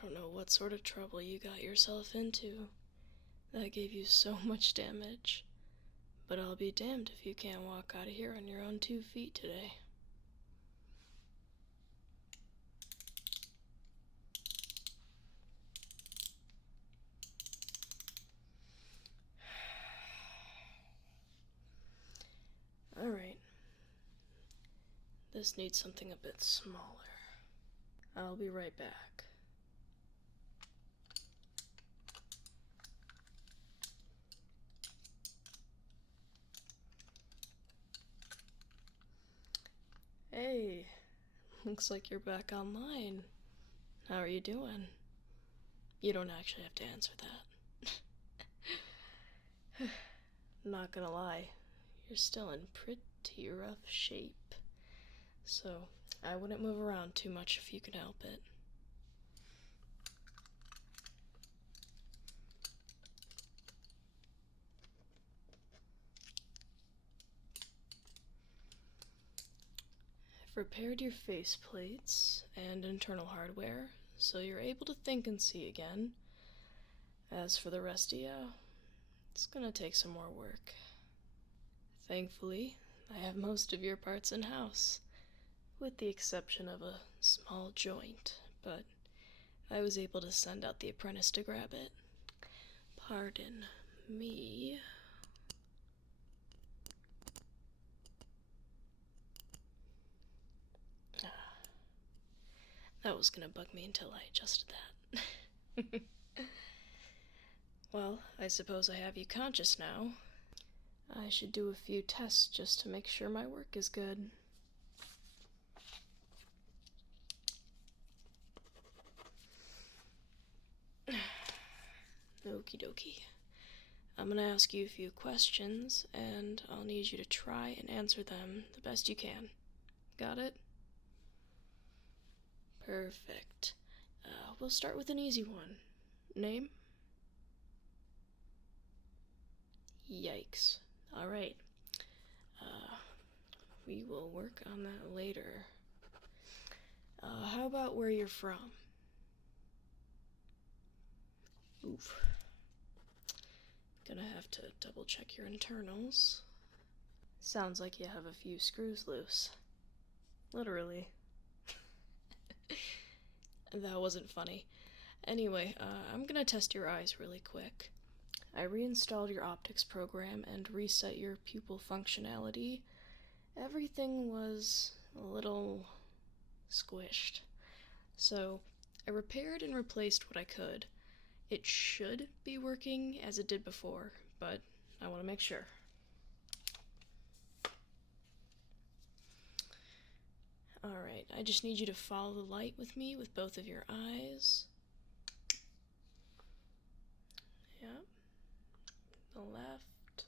don't know what sort of trouble you got yourself into that gave you so much damage, but I'll be damned if you can't walk out of here on your own 2 feet today. Alright. This needs something a bit smaller. I'll be right back. Hey, looks like you're back online. How are you doing? You don't actually have to answer that. Not gonna lie, you're still in pretty rough shape. So, I wouldn't move around too much if you could help it. I've repaired your face plates and internal hardware, so you're able to think and see again. As for the rest of you, it's gonna take some more work. Thankfully, I have most of your parts in-house, with the exception of a small joint, but I was able to send out the apprentice to grab it. Pardon me. That was gonna bug me until I adjusted that. Well, I suppose I have you conscious now. I should do a few tests just to make sure my work is good. Okie dokie. I'm gonna ask you a few questions, and I'll need you to try and answer them the best you can. Got it? Perfect. We'll start with an easy one. Name? Yikes. Alright. We will work on that later. How about where you're from? Oof. Gonna have to double check your internals. Sounds like you have a few screws loose. Literally. That wasn't funny. Anyway, I'm gonna test your eyes really quick. I reinstalled your optics program and reset your pupil functionality. Everything was a little squished. So, I repaired and replaced what I could. It should be working as it did before, but I want to make sure. Alright, I just need you to follow the light with me with both of your eyes. Yep. The left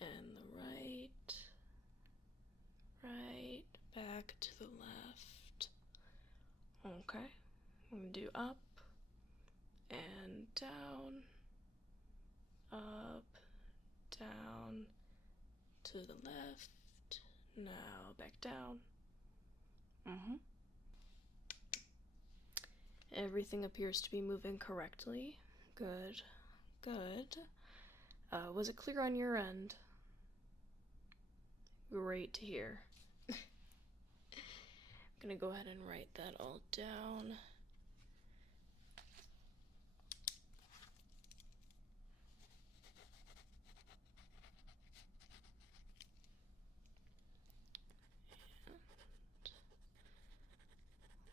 and the right. Right, back to the left. Okay, I'm gonna do up and down, up, down, to the left, now back down. Everything appears to be moving correctly. Good, good. Was it clear on your end? Great to hear. I'm gonna go ahead and write that all down. And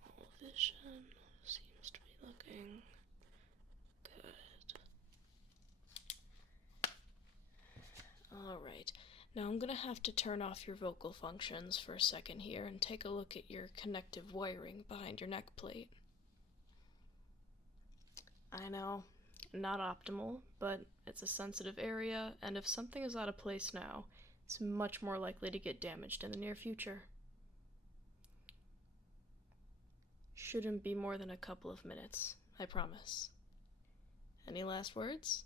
all vision seems to be looking good. Alright, now I'm gonna have to turn off your vocal functions for a second here and take a look at your connective wiring behind your neck plate. I know, not optimal, but it's a sensitive area, and if something is out of place now, it's much more likely to get damaged in the near future. Shouldn't be more than a couple of minutes, I promise. Any last words?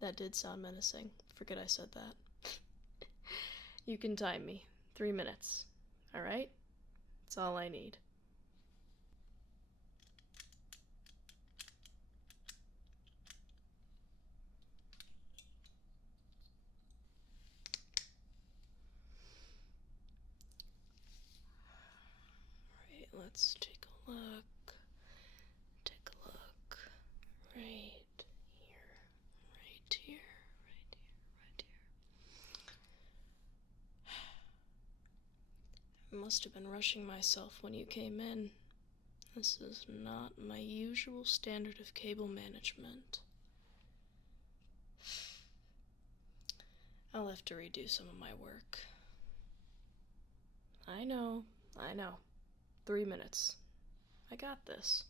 That did sound menacing. Forget I said that. You can time me. 3 minutes. Alright? That's all I need. Let's take a look. Take a look. Right here. Right here. Right here. Right here. I must have been rushing myself when you came in. This is not my usual standard of cable management. I'll have to redo some of my work. I know. 3 minutes. I got this.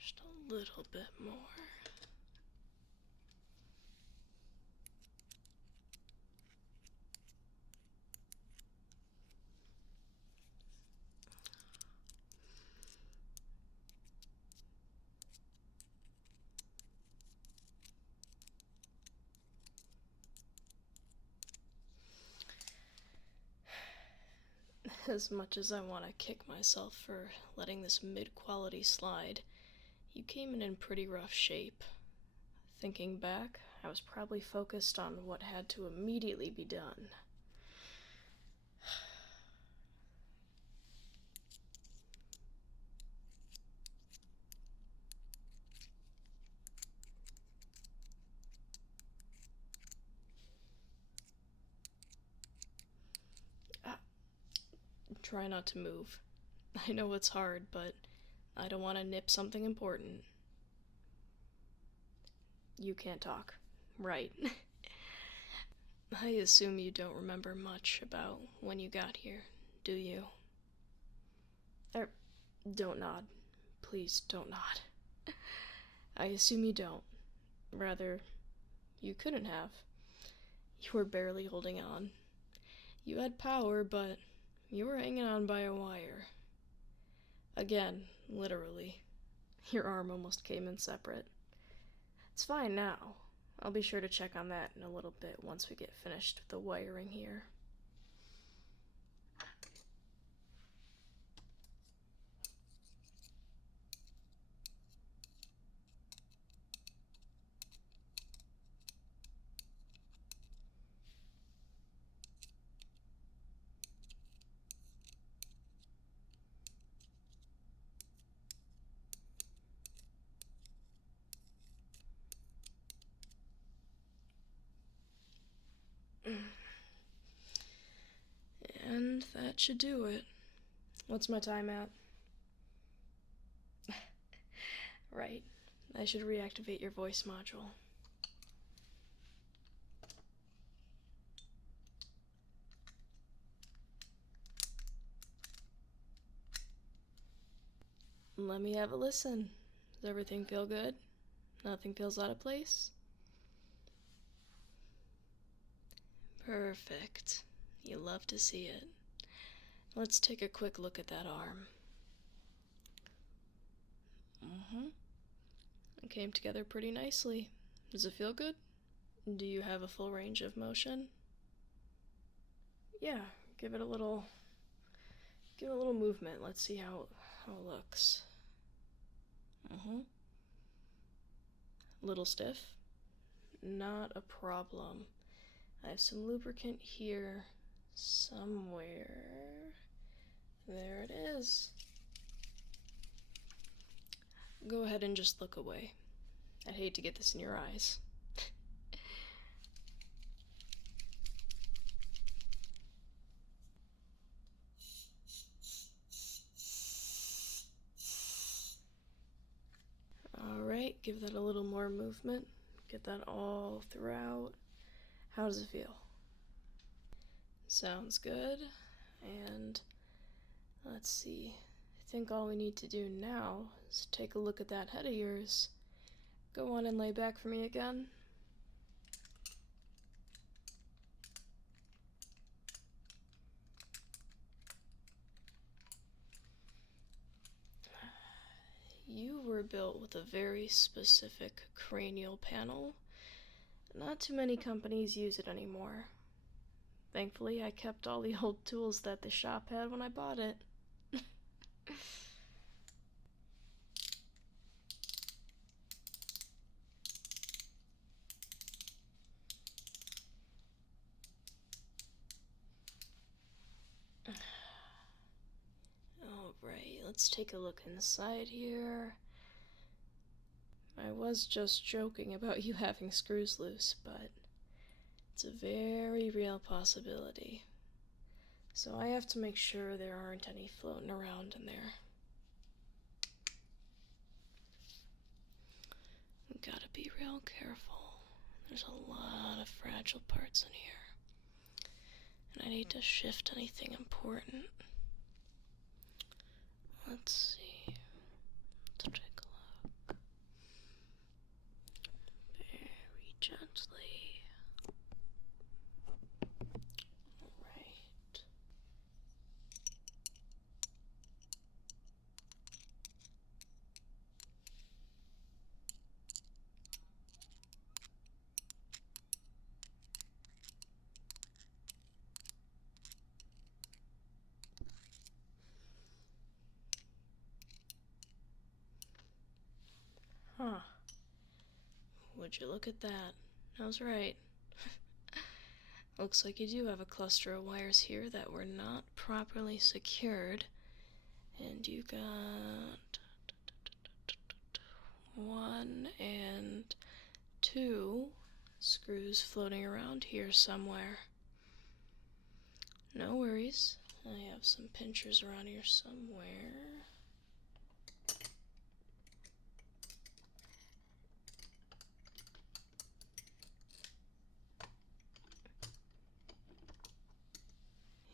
Just a little bit more. As much as I want to kick myself for letting this mid-quality slide, you came in pretty rough shape. Thinking back, I was probably focused on what had to immediately be done. Try not to move. I know it's hard, but I don't want to nip something important. You can't talk. Right. I assume you don't remember much about when you got here, do you? Don't nod. Please don't nod. I assume you don't. Rather, you couldn't have. You were barely holding on. You had power, but you were hanging on by a wire. Again, literally. Your arm almost came in separate. It's fine now. I'll be sure to check on that in a little bit once we get finished with the wiring here. And that should do it. What's my time at? Right. I should reactivate your voice module. Let me have a listen. Does everything feel good? Nothing feels out of place? Perfect. You love to see it. Let's take a quick look at that arm. It came together pretty nicely. Does it feel good? Do you have a full range of motion? Yeah, give it a little movement. Let's see how it looks. A little stiff? Not a problem. I have some lubricant here somewhere. There it is. Go ahead and just look away. I'd hate to get this in your eyes. Alright, give that a little more movement. Get that all throughout. How does it feel? Sounds good. And let's see. I think all we need to do now is take a look at that head of yours. Go on and lay back for me again. You were built with a very specific cranial panel. Not too many companies use it anymore. Thankfully, I kept all the old tools that the shop had when I bought it. Alright, let's take a look inside here. I was just joking about you having screws loose, but it's a very real possibility. So I have to make sure there aren't any floating around in there. We gotta be real careful. There's a lot of fragile parts in here. And I need to shift anything important. Let's see. Let's take a look. Very gently. Alright. Huh. Would you look at that? I was right. Looks like you do have a cluster of wires here that were not properly secured. And you got 1 and 2 screws floating around here somewhere. No worries. I have some pinchers around here somewhere.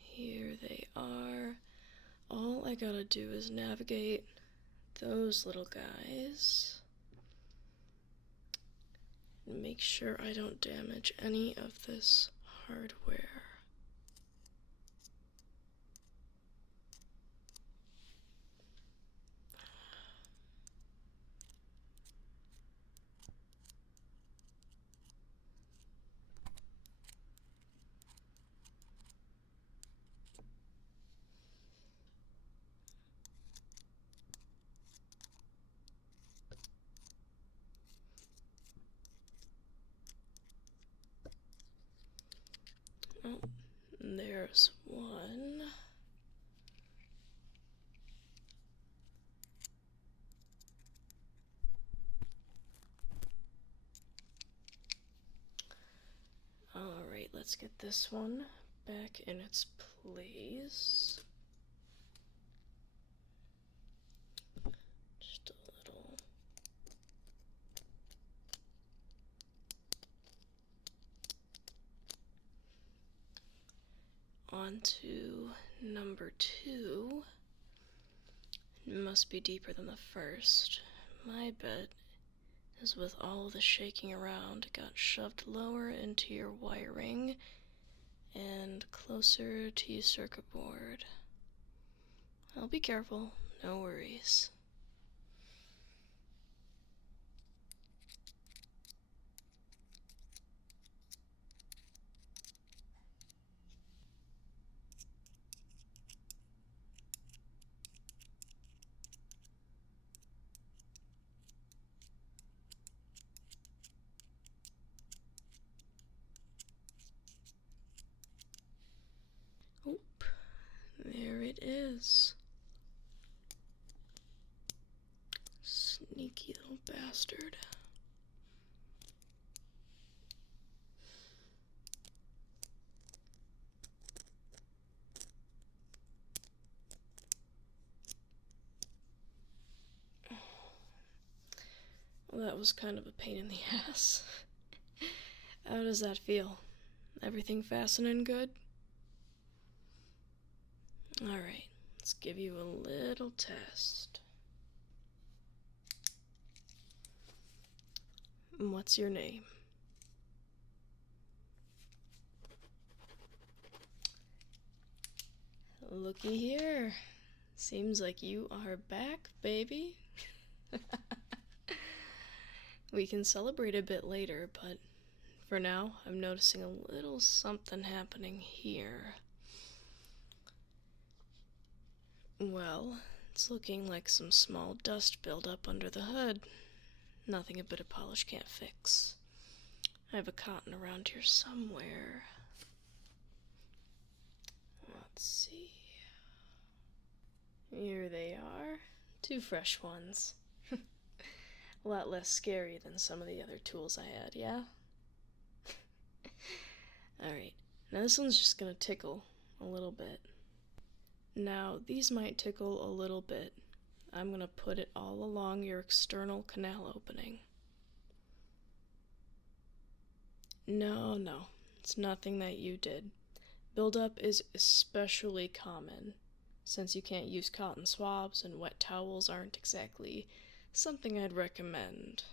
Here they are. All I gotta do is navigate those little guys and make sure I don't damage any of this hardware. Oh, there's one. Alright, let's get this one back in its place. Just a little. On to number 2. It must be deeper than the first. My bet is with all the shaking around, it got shoved lower into your wiring and closer to your circuit board. I'll be careful, no worries. it is. Sneaky little bastard. Well, that was kind of a pain in the ass. How does that feel? Everything fastening good? Alright, let's give you a little test. What's your name? Looky here. Seems like you are back, baby. We can celebrate a bit later, but for now, I'm noticing a little something happening here. Well, it's looking like some small dust buildup under the hood. Nothing a bit of polish can't fix. I have a cotton around here somewhere. Let's see. Here they are. 2 fresh ones. A lot less scary than some of the other tools I had, yeah? Alright, now this one's just gonna tickle a little bit. Now, these might tickle a little bit. I'm gonna put it all along your external canal opening. No, it's nothing that you did. Buildup is especially common, since you can't use cotton swabs and wet towels aren't exactly something I'd recommend.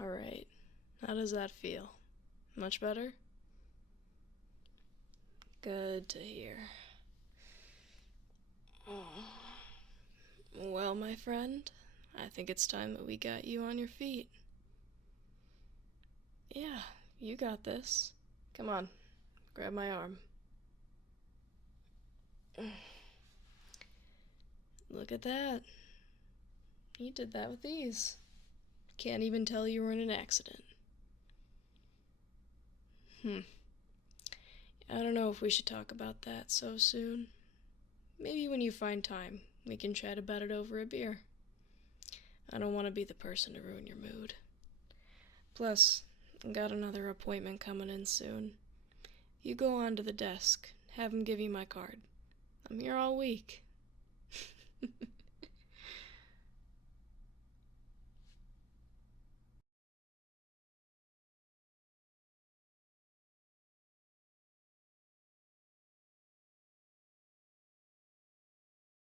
Alright, how does that feel? Much better? Good to hear. Well, my friend, I think it's time that we got you on your feet. Yeah, you got this. Come on, grab my arm. Look at that. You did that with ease. Can't even tell you were in an accident. I don't know if we should talk about that so soon. Maybe when you find time, we can chat about it over a beer. I don't want to be the person to ruin your mood. Plus, I got another appointment coming in soon. You go on to the desk, have him give you my card. I'm here all week.